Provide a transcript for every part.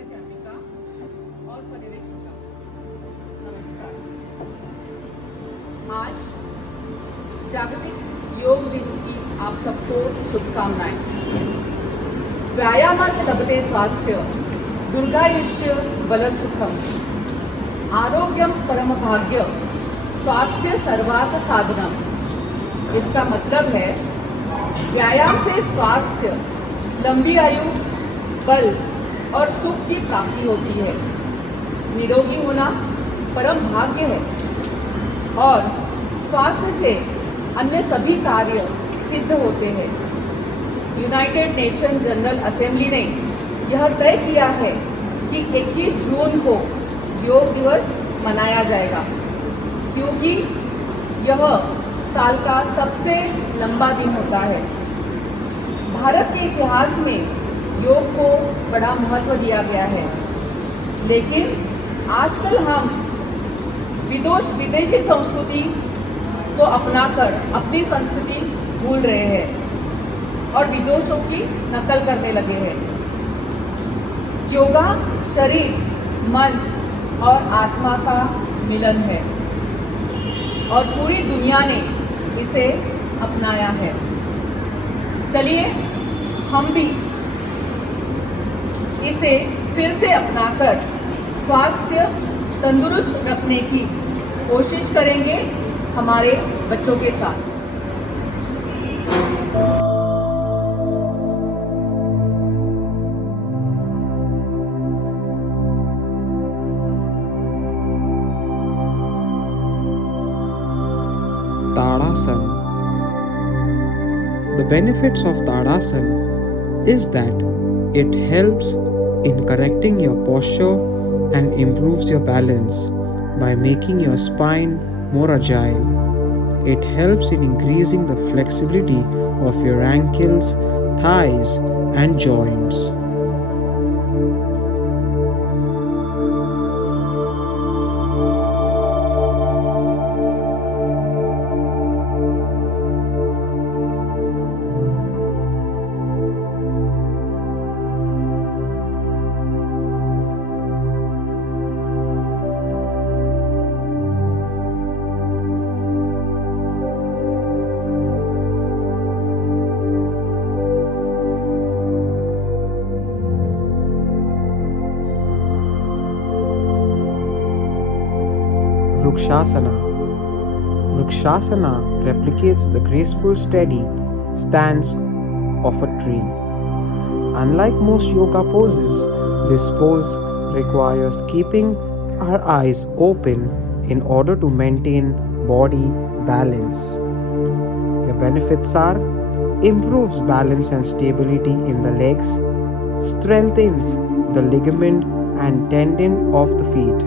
अध्यापिका और पर्यवेक्षिका, नमस्कार। आज जागतिक योग दिवस की आप सबको शुभकामनाएं। व्यायामाने लभते स्वास्थ्य दुर्गायुष्य बलसुखम आरोग्यम परम भाग्य स्वास्थ्य सर्वार्थ साधनम। इसका मतलब है व्यायाम से स्वास्थ्य, लंबी आयु, बल और सुख की प्राप्ति होती है। निरोगी होना परम भाग्य है और स्वास्थ्य से अन्य सभी कार्य सिद्ध होते हैं। यूनाइटेड नेशन जनरल असेंबली ने यह तय किया है कि 21 जून को योग दिवस मनाया जाएगा, क्योंकि यह साल का सबसे लंबा दिन होता है। भारत के इतिहास में योग को बड़ा महत्व दिया गया है, लेकिन आजकल हम विदेशी संस्कृति को अपनाकर अपनी संस्कृति भूल रहे हैं और विदेशों की नकल करने लगे हैं। योगा शरीर, मन और आत्मा का मिलन है और पूरी दुनिया ने इसे अपनाया है। चलिए हम भी इसे फिर से अपनाकर स्वास्थ्य तंदुरुस्त रखने की कोशिश करेंगे हमारे बच्चों के साथ। Tadasana. The benefits of Tadasana is that it helps in correcting your posture and improves your balance by making your spine more agile. It helps in increasing the flexibility of your ankles, thighs, and joints. Vrukshasana. Vrukshasana replicates the graceful, steady stance of a tree. Unlike most yoga poses, this pose requires keeping our eyes open in order to maintain body balance. The benefits are improves balance and stability in the legs, strengthens the ligament and tendon of the feet,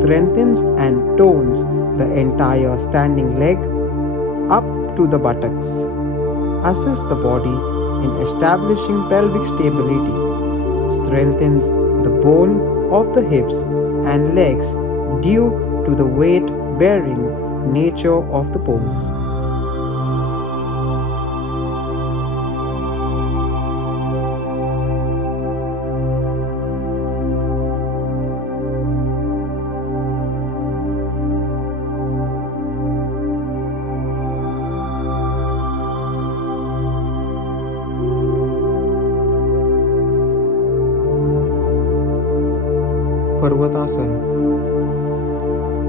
strengthens and tones the entire standing leg up to the buttocks, assists the body in establishing pelvic stability, strengthens the bone of the hips and legs due to the weight bearing nature of the pose. Parvatasana.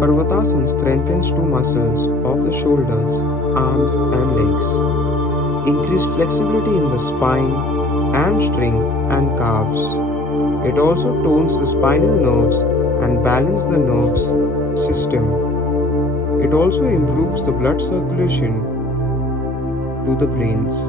Parvatasana strengthens two muscles of the shoulders, arms and legs. Increase flexibility in the spine, hamstring and calves. It also tones the spinal nerves and balances the nerves system. It also improves the blood circulation to the brains.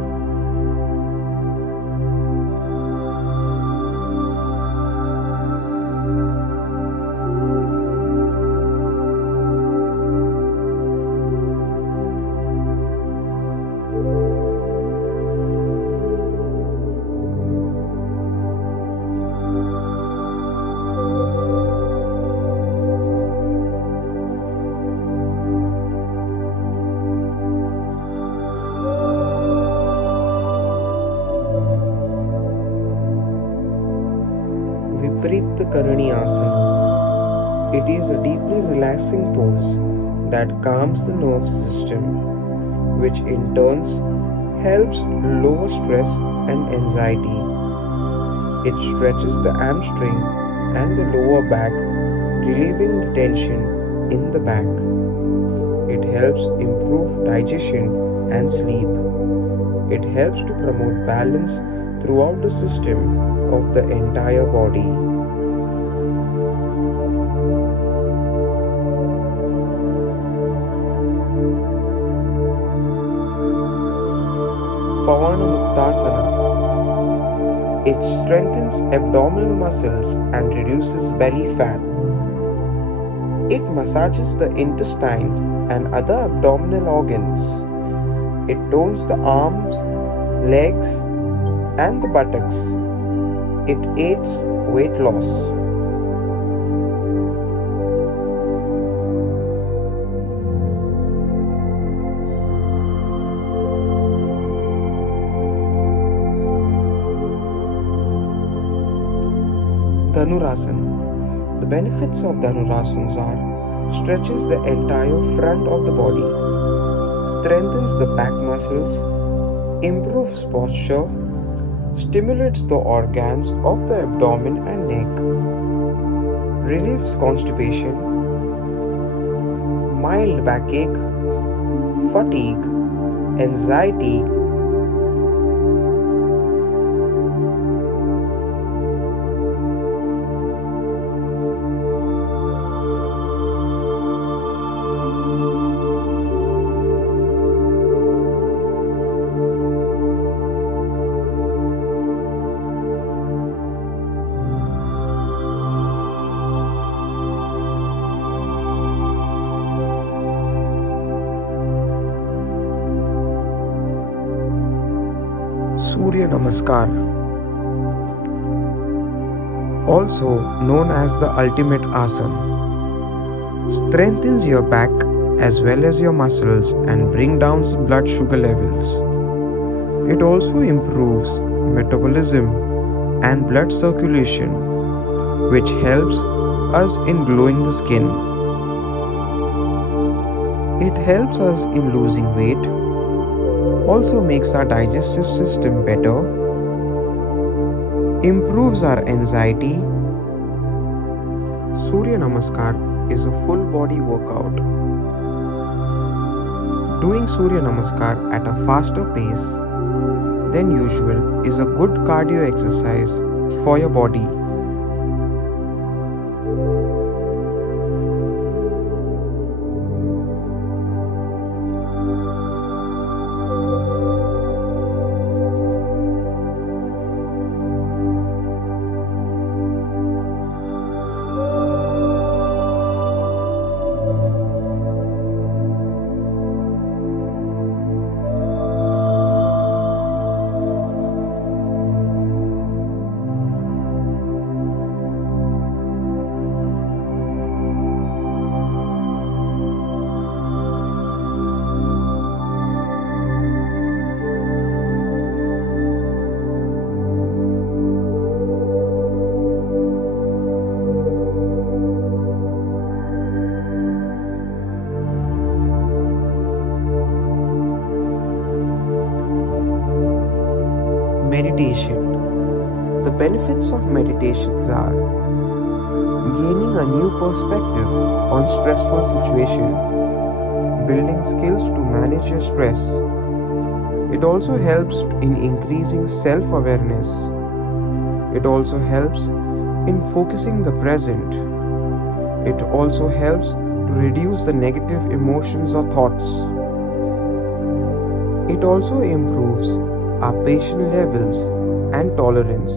Viparita Karani Asana. It is a deeply relaxing pose that calms the nerve system, which in turn helps lower stress and anxiety. It stretches the hamstring and the lower back, relieving the tension in the back. It helps improve digestion and sleep. It helps to promote balance throughout the system of the entire body. Pavana Muktasana. It strengthens abdominal muscles and reduces belly fat. It massages the intestine and other abdominal organs. It tones the arms, legs, and the buttocks. It aids weight loss. Dhanurasana. The benefits of Dhanurasanas are stretches the entire front of the body, strengthens the back muscles, improves posture, stimulates the organs of the abdomen and neck, relieves constipation, mild backache, fatigue, anxiety, Surya Namaskar, also known as the ultimate asana, strengthens your back as well as your muscles and bring down the blood sugar levels. It also improves metabolism and blood circulation, which helps us in glowing the skin. It helps us in losing weight, also makes our digestive system better, improves our anxiety. Surya Namaskar is a full body workout. Doing Surya Namaskar at a faster pace than usual is a good cardio exercise for your body. Meditation. The benefits of meditations are gaining a new perspective on stressful situation, building skills to manage your stress. It also helps in increasing self-awareness. It also helps in focusing the present. It also helps to reduce the negative emotions or thoughts. It also improves our patience levels and tolerance.